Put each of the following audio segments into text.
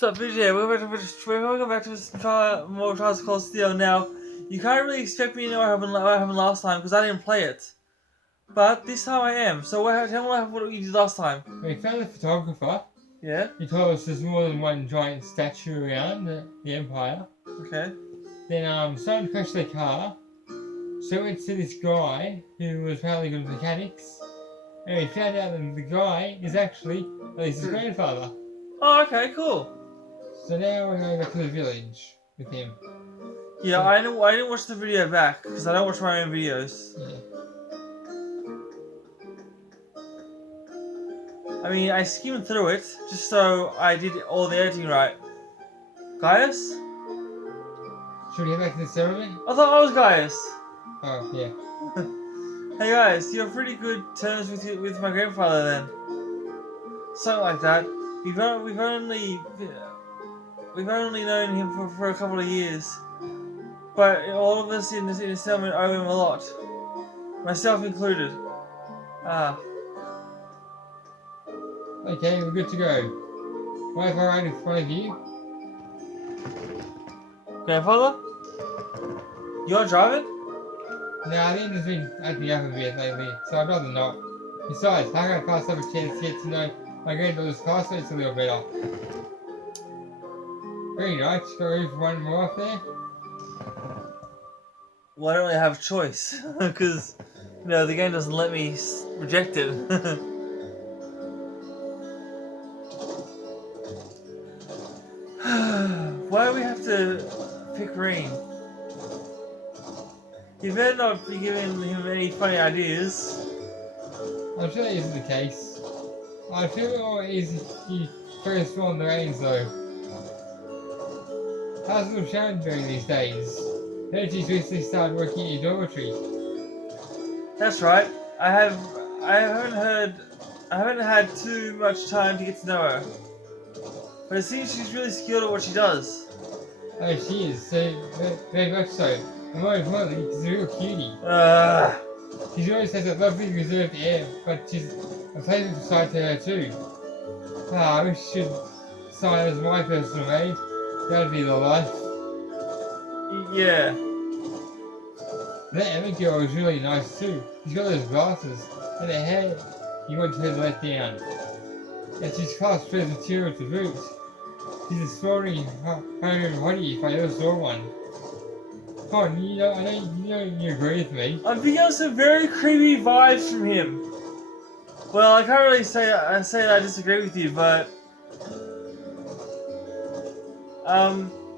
So, yeah, we're going to go back to this more Trials Called Steel now. You can't really expect me to know what happened last time because I didn't play it. But this time I am. So tell me what you did last time. We found the photographer. Yeah? He told us there's more than one giant statue around the Empire. Okay. Then someone crashed their car. So we went to see this guy who was apparently good at mechanics. And we found out that the guy is actually Elisa's grandfather. Oh, okay, cool. So now we're going back to the village with him. Yeah, so, I didn't watch the video back because I don't watch my own videos. Yeah. I mean, I skimmed through it just so I did all the editing right. Gaius? Should we head back to the settlement? I thought I was Gaius. Oh, yeah. Hey guys, you're pretty good terms with my grandfather then. Something like that. We've only known him for a couple of years, but all of us in the settlement owe him a lot, myself included. Ah. Okay, we're good to go. Right if I ride in front of you? Grandfather? You're driving? No, I think he's been acting up a bit lately, so I'd rather not. Besides, how can I pass up a chance to get to know my granddaughter's classmates a little better? Very nice, got room for one more off there? Well, I don't really have a choice, because, the game doesn't let me reject it. Why do we have to pick Rean? You better not be giving him any funny ideas. I'm sure that isn't the case. I feel more easy you first on the reins though. How's little Sharon doing these days? Heard she's recently started working at your dormitory. That's right. I haven't had too much time to get to know her. But it seems she's really skilled at what she does. Oh, she is, so very much so. And more importantly, she's a real cutie. She always has a lovely reserved air, but she's a pleasant side to her too. I wish she'd sign as my personal maid. That'd be the life. Yeah. That Emma girl is really nice too. She's got those glasses and her hair you want her to let down. And she's class as material to boot. She's a sporting home hottie if I ever saw one. Come on, I know you agree with me. I'm picking up some very creepy vibes from him. Well, I can't really say I disagree with you, but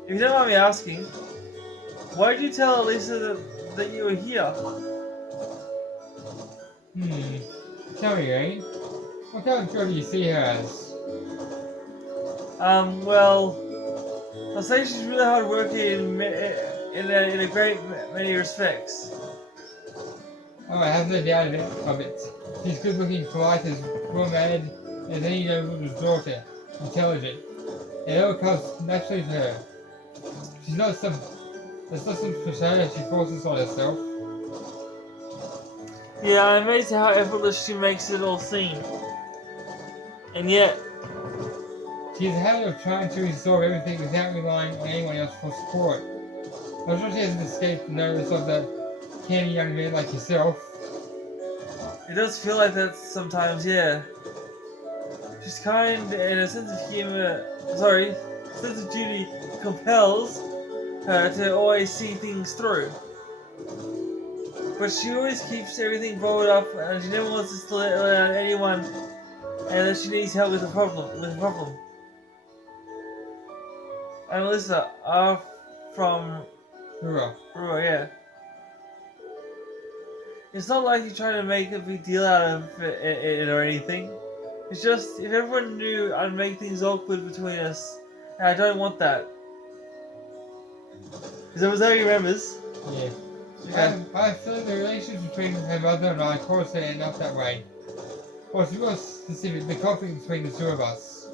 if you don't mind me asking, why did you tell Elisa that you were here? Tell me, Rean. What kind of girl do you see her as? Well, I'll say she's really hard working in a great many respects. Oh, I have no doubt of it. She's good looking, polite, as well mannered as any noble's daughter, intelligent. It all comes naturally to her. There's not some persona she forces on herself. Yeah, I'm amazed at how effortless she makes it all seem. And yet, She has a habit of trying to resolve everything without relying on anyone else for support. I'm sure she hasn't escaped the notice of that canny young man like yourself. it does feel like that sometimes, yeah. She's kind and a sense of duty compels her to always see things through. But she always keeps everything bottled up and she never wants to let out anyone and that she needs help with a problem. And Elisa are from Rua. yeah. It's not like you're trying to make a big deal out of it or anything. It's just, if everyone knew, I'd make things awkward between us. And I don't want that. Is that what he remembers? Yeah. Okay. I feel the relationship between her mother and I caused her to end up that way. Or to be more specific, the conflict between the two of us.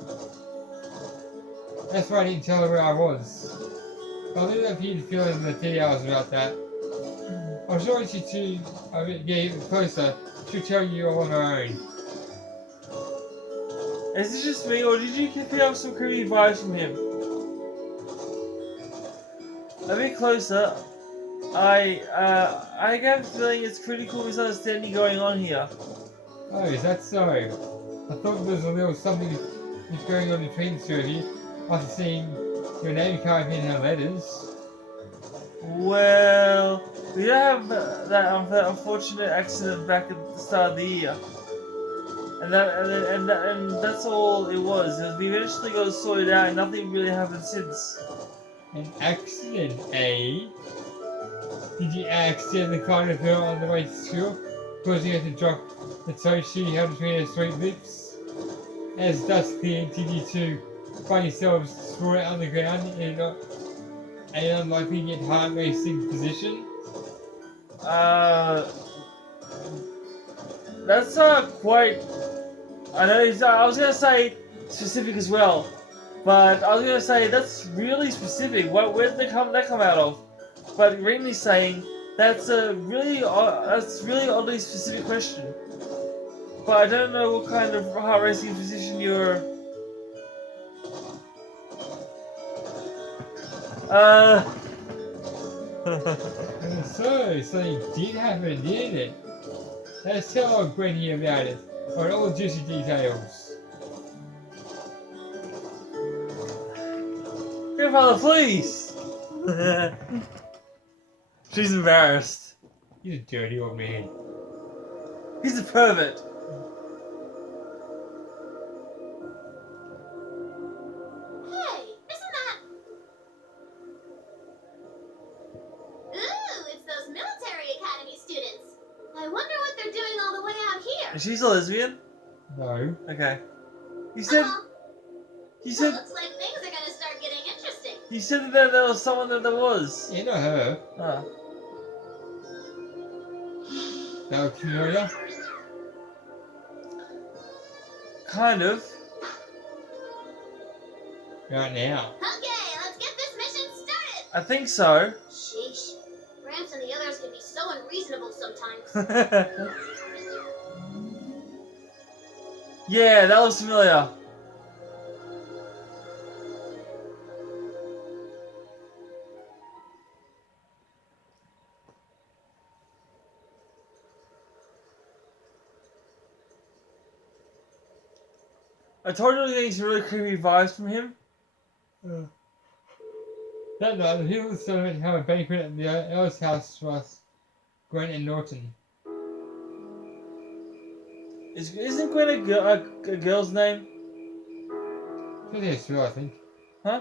That's why I didn't tell her where I was. I'll leave that for you to fill in the details about that. I'm sure when she get even closer, she'll tell you all on her own. Is it just me, or did you pick up some creepy vibes from him? A bit closer, I get a feeling it's pretty cool misunderstanding going on here. Oh, is that so? I thought there was a little something was going on between the two of you after seeing your name carved in her letters. Well, we don't have that unfortunate accident back at the start of the year. And that's all it was. We eventually got it sorted out and nothing really happened since. An accident, eh? Did you accidentally kind of her on the way to school, causing her to drop the toast she held between her sweet lips? As dusk cleared, did you two find yourselves sprawled out on the ground in an unlikely yet heart-racing position? That's quite. I know. I was gonna say specific as well, but I was gonna say that's really specific. Where did that come out of? But Rean is saying that's a really oddly specific question. But I don't know what kind of heart racing position you're. So, something did happen, didn't it? Let's tell old Gwenny about it, or all juicy details. Grandfather, please! She's embarrassed. He's a dirty old man. He's a pervert. Hey, isn't that... Ooh, it's those military academy students. I wonder what they're doing all the way out here. She's a lesbian? No. Okay. You said... You said... Looks like things are gonna start getting interesting. You said that there was someone that there was. Yeah, not her. Ah. That look familiar? Kind of. Right now. Okay, let's get this mission started. I think so. Sheesh. Gramps and the others can be so unreasonable sometimes. Yeah, that looks familiar. I told you getting some really creepy vibes from him. That night, the people celebrated have a banquet at the Ellis house for us, Gwen and Norton. Isn't Gwen a girl's name? Tennessee Israel, I think. Huh?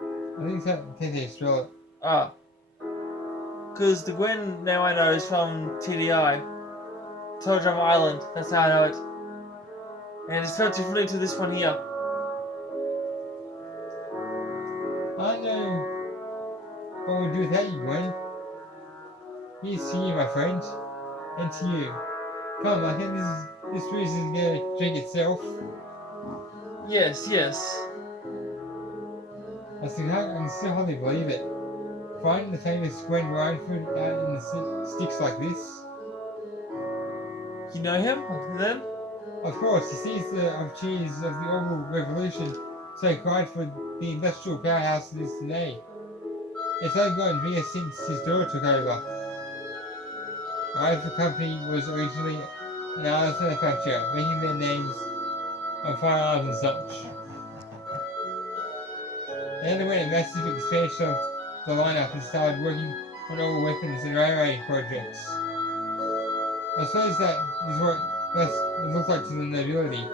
I think it's Tennessee Israel. Ah. Because the Gwen now I know is from TDI. Teledrama Island. That's how I know it. And it's felt differently to this one here. I know what we'll do without you, Gwen. Here's to you, my friend. And to you. Come, I think this breeze is gonna drink itself. Yes, yes. I can still hardly believe it. Finding the famous Gwen Rhineford out in the sticks like this. You know him then? Of course, he sees the opportunities of the oral revolution, so great for the industrial powerhouse it is today. It's only gotten bigger since his daughter took over. Rhineford Company was originally an arms manufacturer, making their names on firearms and such. They underwent a massive expansion of the lineup and started working on all weapons and railway projects. I suppose that is what it looks like to the nobility.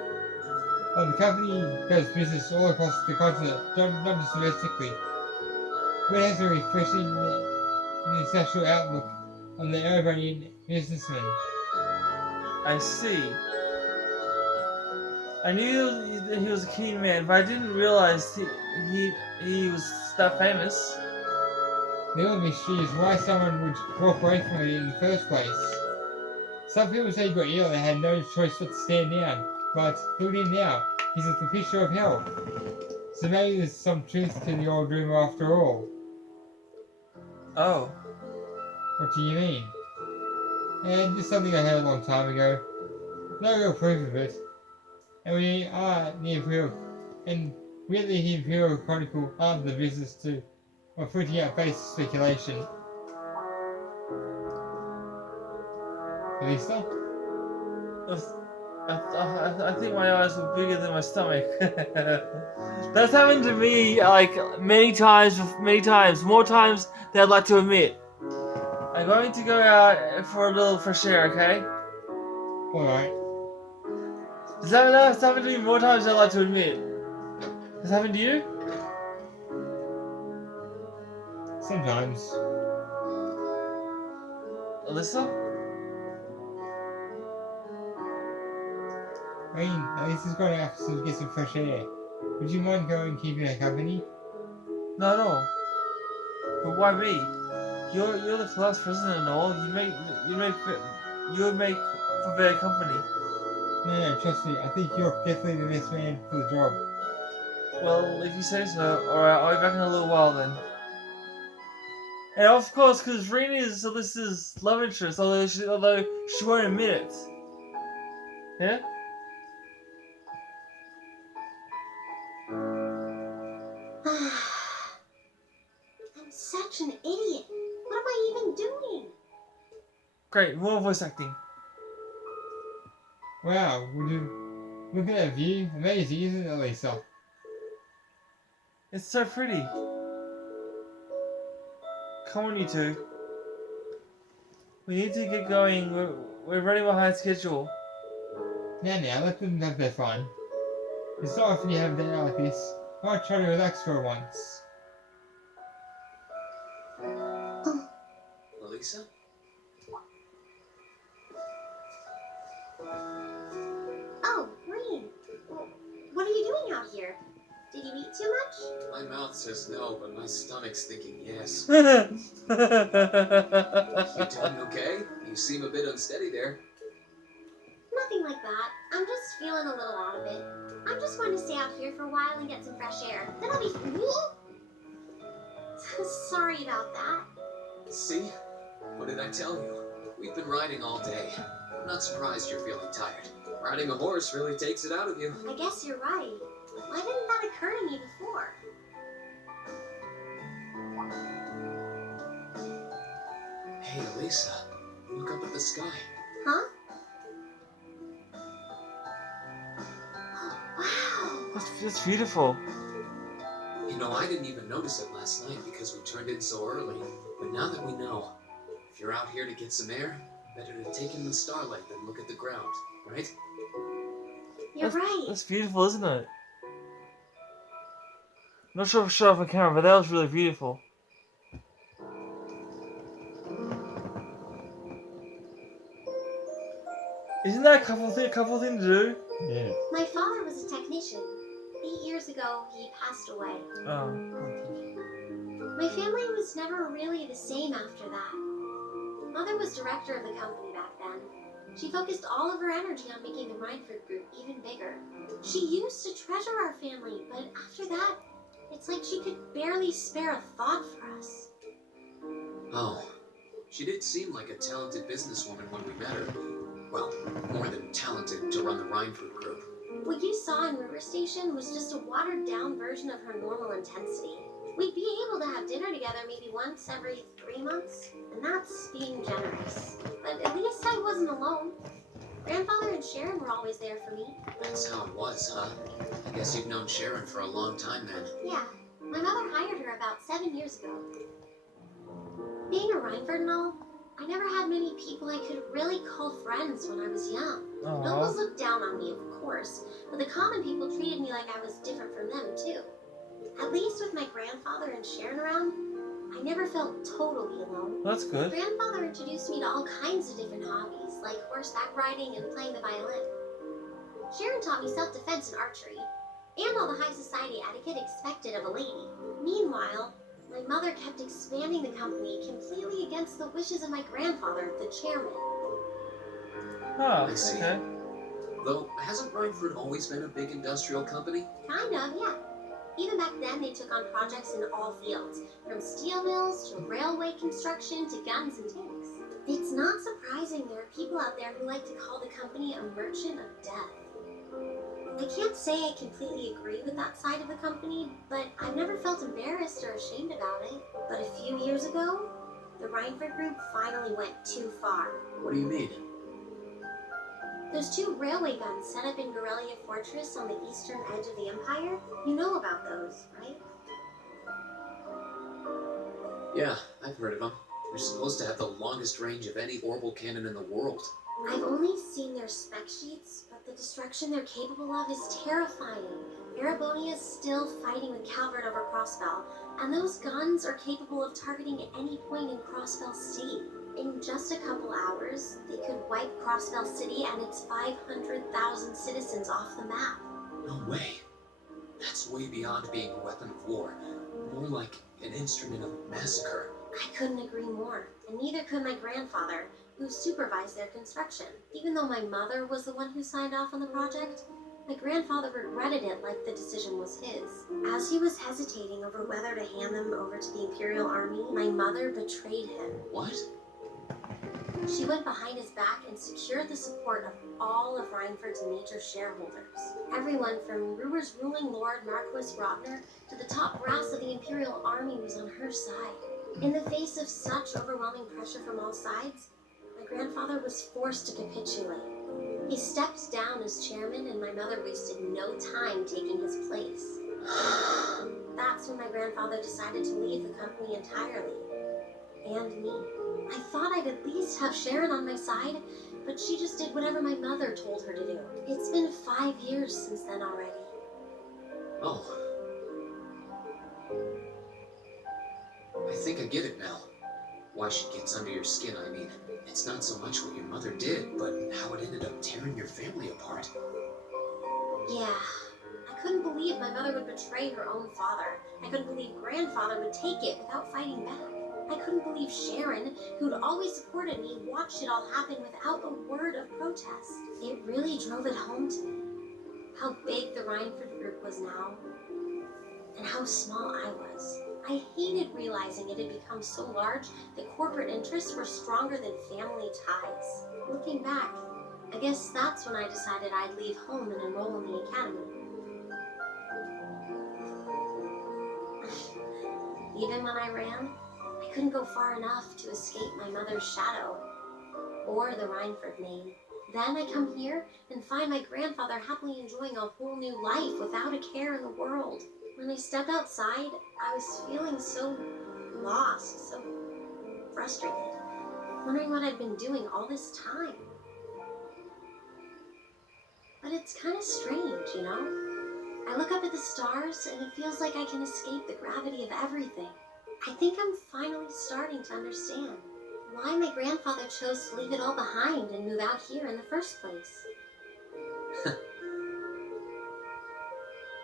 The company does business all across the continent, not just domestically. But it has a refreshing international outlook on the Iranian businessman. I see. I knew that he was a keen man, but I didn't realize he was that famous. The old mystery is why someone would walk away from it in the first place. Some people say he got ill and had no choice but to stand down, but look at him now, he's at the picture of health. So maybe there's some truth to the old rumour after all. Oh. What do you mean? And just something I heard a long time ago. No real proof of it. and we are the Imperial, and really the Imperial Chronicle are the business too, or putting out base speculation. Elisa? I think my eyes were bigger than my stomach. That's happened to me like many times, more times than I'd like to admit. I'm going to go out for a little fresh air, okay? Alright. That's happened to me more times than I'd like to admit. Has it happened to you? Sometimes. Alyssa? Rean, Elisa's going out to get some fresh air. Would you mind going and keeping her company? Not at all. But why me? You're the class president and all. You make for better company. No, trust me, I think you're definitely the best man for the job. Well, if you say so, alright, I'll be back in a little while then. And of course, because Rean is Alyssa's love interest, although she won't admit it. Yeah? I'm such an idiot. What am I even doing? Great, more voice acting. Wow, would you look at that view? Amazing, isn't it, Elisa? It's so pretty. Come on, you two. We need to get going. We're running behind schedule. Now, let them have their fun. It's not often you have a day like this. I might try to relax for once. Elisa? Oh, Rean. What are you doing out here? Did you eat too much? My mouth says no, but my stomach's thinking yes. That's You doing okay? You seem a bit unsteady there. Nothing like that. I'm just feeling a little out of it. I'm just going to stay out here for a while and get some fresh air. Then I'll be... Sorry about that. See? What did I tell you? We've been riding all day. I'm not surprised you're feeling tired. Riding a horse really takes it out of you. I guess you're right. Why didn't that occur to me before? Hey, Elisa. Look up at the sky. Huh? Oh, wow. That's beautiful. You know, I didn't even notice it last night because we turned in so early. But now that we know, if you're out here to get some air, better to take in the starlight than look at the ground, right? You're right. That's beautiful, isn't it? I'm not sure if I showed off on camera, but that was really beautiful. Isn't that a couple thing to do? Yeah. My father was a technician. 8 years ago, he passed away. Oh. My family was never really the same after that. Mother was director of the company back then. She focused all of her energy on making the Rhineford Group even bigger. She used to treasure our family, but after that, it's like she could barely spare a thought for us. Oh, she did seem like a talented businesswoman when we met her. Well, more than talented to run the Rhineford Group. What you saw in River Station was just a watered-down version of her normal intensity. We'd be able to have dinner together maybe once every 3 months, and that's being generous. But at least I wasn't alone. Grandfather and Sharon were always there for me. That's how it was, huh? I guess you've known Sharon for a long time then. Yeah, my mother hired her about 7 years ago. Being a Rhineford and all, I never had many people I could really call friends when I was young. The nobles looked down on me, of course, but the common people treated me like I was different from them, too. At least with my grandfather and Sharon around, I never felt totally alone. That's good. Grandfather introduced me to all kinds of different hobbies, like horseback riding and playing the violin. Sharon taught me self-defense and archery, and all the high society etiquette expected of a lady. Meanwhile, my mother kept expanding the company completely against the wishes of my grandfather, the chairman. Oh, I see. okay. Though, hasn't Rhineford always been a big industrial company? Kind of, yeah. Even back then, they took on projects in all fields, from steel mills to railway construction to guns and tanks. It's not surprising there are people out there who like to call the company a merchant of death. I can't say I completely agree with that side of the company, but I've never felt embarrassed or ashamed about it. But a few years ago, the Rhineford group finally went too far. What do you mean? Those 2 railway guns set up in Gorelia Fortress on the eastern edge of the Empire. You know about those, right? Yeah, I've heard of them. They're supposed to have the longest range of any orbital cannon in the world. I've only seen their spec sheets, but the destruction they're capable of is terrifying. Erebonia is still fighting with Calvert over Crossbell, and those guns are capable of targeting at any point in Crossbell State. In just a couple hours, they could wipe Crossbell City and its 500,000 citizens off the map. No way. That's way beyond being a weapon of war. More like an instrument of massacre. I couldn't agree more, and neither could my grandfather, who supervised their construction. Even though my mother was the one who signed off on the project, my grandfather regretted it like the decision was his. As he was hesitating over whether to hand them over to the Imperial Army, my mother betrayed him. What? She went behind his back and secured the support of all of Rhineford's major shareholders. Everyone from Ruber's ruling lord Marquis Rotner to the top brass of the Imperial Army was on her side. In the face of such overwhelming pressure from all sides, my grandfather was forced to capitulate. He stepped down as chairman, and my mother wasted no time taking his place. That's when my grandfather decided to leave the company entirely. And me. I thought I'd at least have Sharon on my side, but she just did whatever my mother told her to do. It's been 5 years since then already. Oh. I think I get it now. Why she gets under your skin, I mean. It's not so much what your mother did, but how it ended up tearing your family apart. Yeah. I couldn't believe my mother would betray her own father. I couldn't believe grandfather would take it without fighting back. I couldn't believe Sharon, who'd always supported me, watched it all happen without a word of protest. It really drove it home to me. How big the Rhineford group was now, and how small I was. I hated realizing it had become so large that corporate interests were stronger than family ties. Looking back, I guess that's when I decided I'd leave home and enroll in the academy. Even when I ran, I couldn't go far enough to escape my mother's shadow, or the Rhineford name. Then I come here and find my grandfather happily enjoying a whole new life without a care in the world. When I stepped outside, I was feeling so lost, so frustrated, wondering what I'd been doing all this time. But it's kind of strange, you know? I look up at the stars and it feels like I can escape the gravity of everything. I think I'm finally starting to understand why my grandfather chose to leave it all behind and move out here in the first place.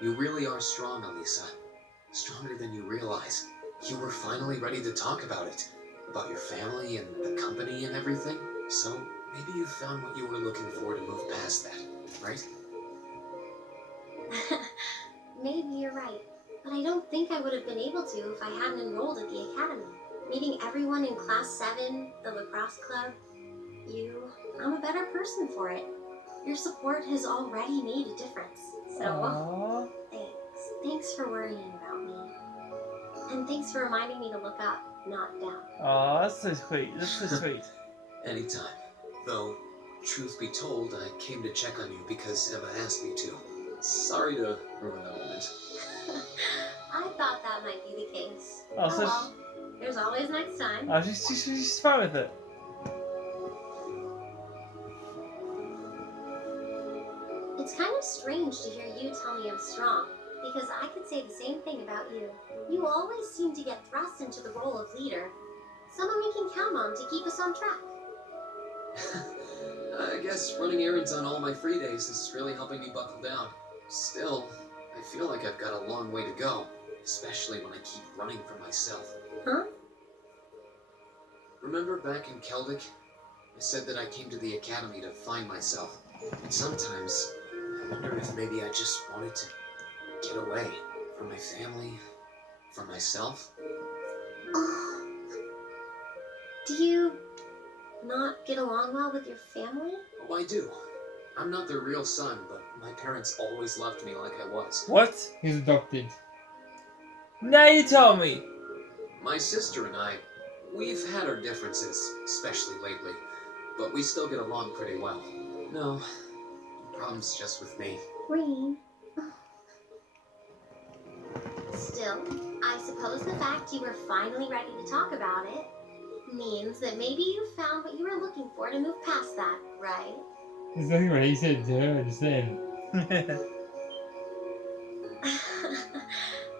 You really are strong, Elisa. Stronger than you realize. You were finally ready to talk about it. About your family and the company and everything. So maybe you found what you were looking for to move past that, right? Maybe you're right. But I don't think I would have been able to if I hadn't enrolled at the academy. Meeting everyone in Class 7, the lacrosse club, you, I'm a better person for it. Your support has already made a difference. So, Aww. thanks. Thanks for worrying about me. And thanks for reminding me to look up, not down. Aw, that's so sweet. That's so sweet. Anytime. Though, truth be told, I came to check on you because Emma asked me to. Sorry to ruin the moment. I thought that might be the case. Oh, so well, there's always next time. Oh, she's fine with it. It's kind of strange to hear you tell me I'm strong, because I could say the same thing about you. You always seem to get thrust into the role of leader. Someone we can count on to keep us on track. I guess running errands on all my free days is really helping me buckle down. Still, I feel like I've got a long way to go, especially when I keep running for myself. Huh? Remember back in Keldic? I said that I came to the academy to find myself. And sometimes, I wonder if maybe I just wanted to get away from my family, from myself. Oh. Do you not get along well with your family? Oh, I do. I'm not their real son, but my parents always loved me like I was. What? He's adopted. Now you tell me. My sister and I, we've had our differences, especially lately, but we still get along pretty well. No, the problem's just with me. Rean. Still, I suppose the fact you were finally ready to talk about it means that maybe you found what you were looking for to move past that, right? That's exactly what he said to her just then.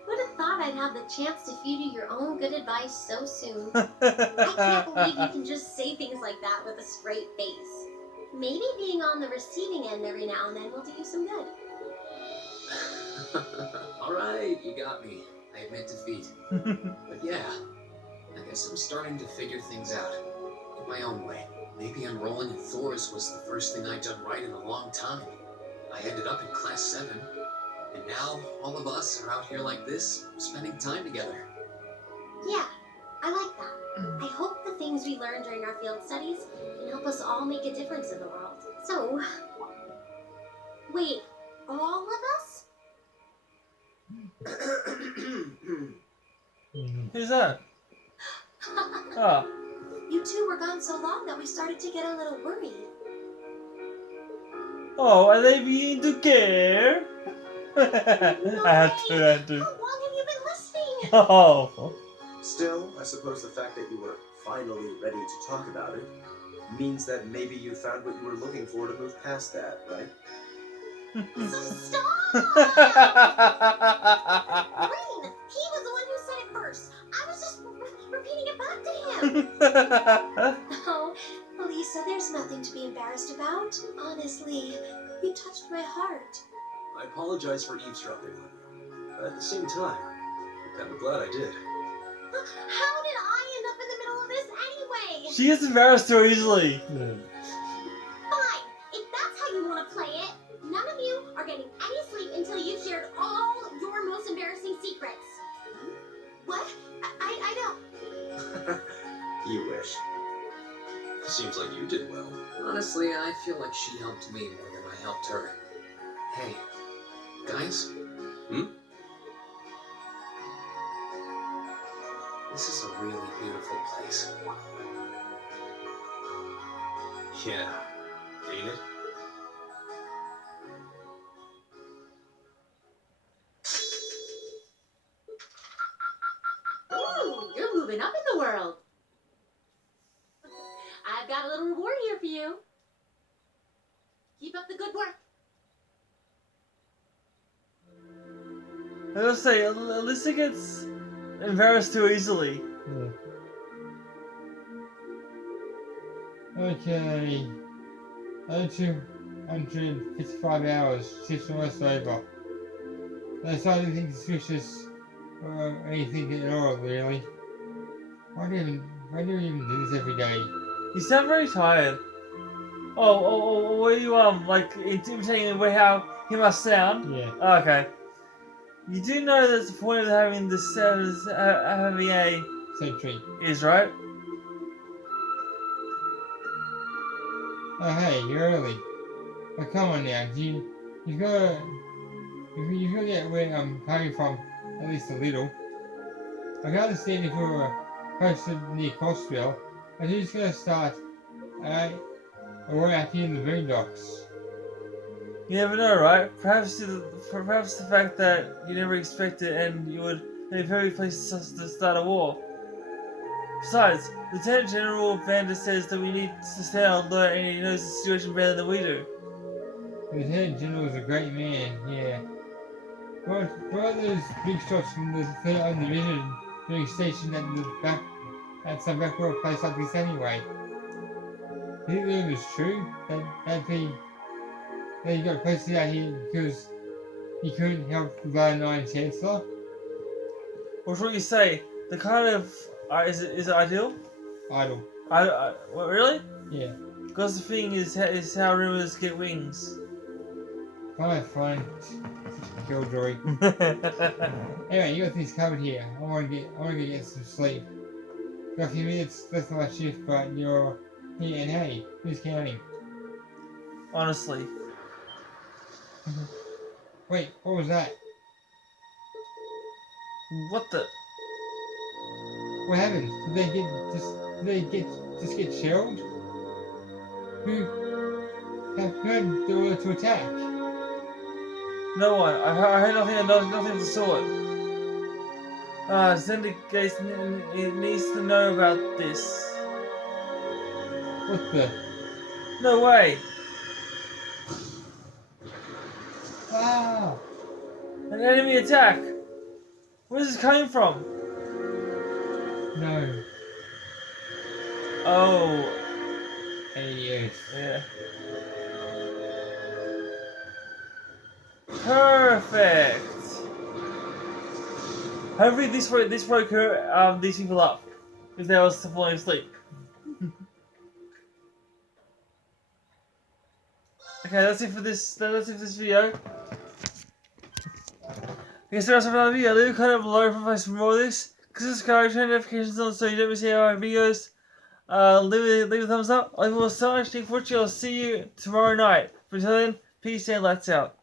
Would have thought I'd have the chance to feed you your own good advice so soon. I can't believe you can just say things like that with a straight face. Maybe being on the receiving end every now and then will do you some good. Alright, you got me. I admit defeat. But yeah, I guess I'm starting to figure things out. In my own way. Maybe enrolling in Thor's was the first thing I'd done right in a long time. I ended up in Class 7. And now, all of us are out here like this, spending time together. Yeah, I like that. I hope the things we learned during our field studies can help us all make a difference in the world. So, wait, all of us? Who's that? Oh. You two were gone so long that we started to get a little worried. Oh, are they beginning to care? No I have to. How long have you been listening? Oh. Still, I suppose the fact that you were finally ready to talk about it means that maybe you found what you were looking for to move past that, right? So stop! Rean, he was the one who said it first. I was just repeating it back to him. Oh, Elisa, there's nothing to be embarrassed about. Honestly, you touched my heart. I apologize for eavesdropping on you, but at the same time, I'm glad I did. How did I end up in the middle of this anyway? She gets embarrassed too easily. Fine, if that's how you want to play it, none of you are getting any sleep until you've shared all your most embarrassing secrets. What? I don't. You wish. Seems like you did well. Honestly, I feel like she helped me more than I helped her. Hey, guys? This is a really beautiful place. Yeah, ain't it? Ooh, you're moving up in the world. I've got a little reward here for you. Keep up the good work. I was gonna say, Alyssa gets embarrassed too easily. Yeah. Okay. Another 255 hours, shifts almost over. I started to think suspicious or anything at all, really. Why do you even do this every day? You sound very tired. Oh, were you like imitating how he must sound? Yeah. Oh, okay. You do know that's the point of having this having a Sentry. is, right? Oh hey, you're early. Oh come on now, you've gotta get where I'm coming from, at least a little. I can understand if we were posted near Costville, but you're just gonna start or out here in the boondocks. You never know, right? Perhaps the fact that you never expected and you would be a perfect place to start a war. Besides, Lieutenant General Vander says that we need to stay on alert and he knows the situation better than we do. The Lieutenant General is a great man, yeah. But what are those big shots from the 3rd Division being stationed at some backwater place like this anyway? Do you think the rumor is true? That he got posted out here because he couldn't help the Nine Chancellor? What should you say? The kind of is it ideal? Idle. What really? Yeah. Because the thing is how rumors get wings. Fine. Killjoy. Anyway, you got things covered here. I want to get some sleep. Got a few minutes left on my shift, but you're here, and hey, who's counting? Honestly. Wait, what was that? What the? What happened? Did they just get shelled? Who had the order to attack? No one. I heard nothing of the sort. Syndicate needs to know about this. What the? No way. Ah! An enemy attack. Where's this coming from? No. Oh. Yes. Yeah. Perfect. Hopefully this woke these people up, because they were falling asleep. Okay, that's it for this. That's it for this video. Okay, so that's another video. Leave a comment below for more of this. Subscribe, turn notifications on so you don't miss any of our videos. Leave a thumbs up. I will start watching. I'll see you tomorrow night. But until then, peace and lights out.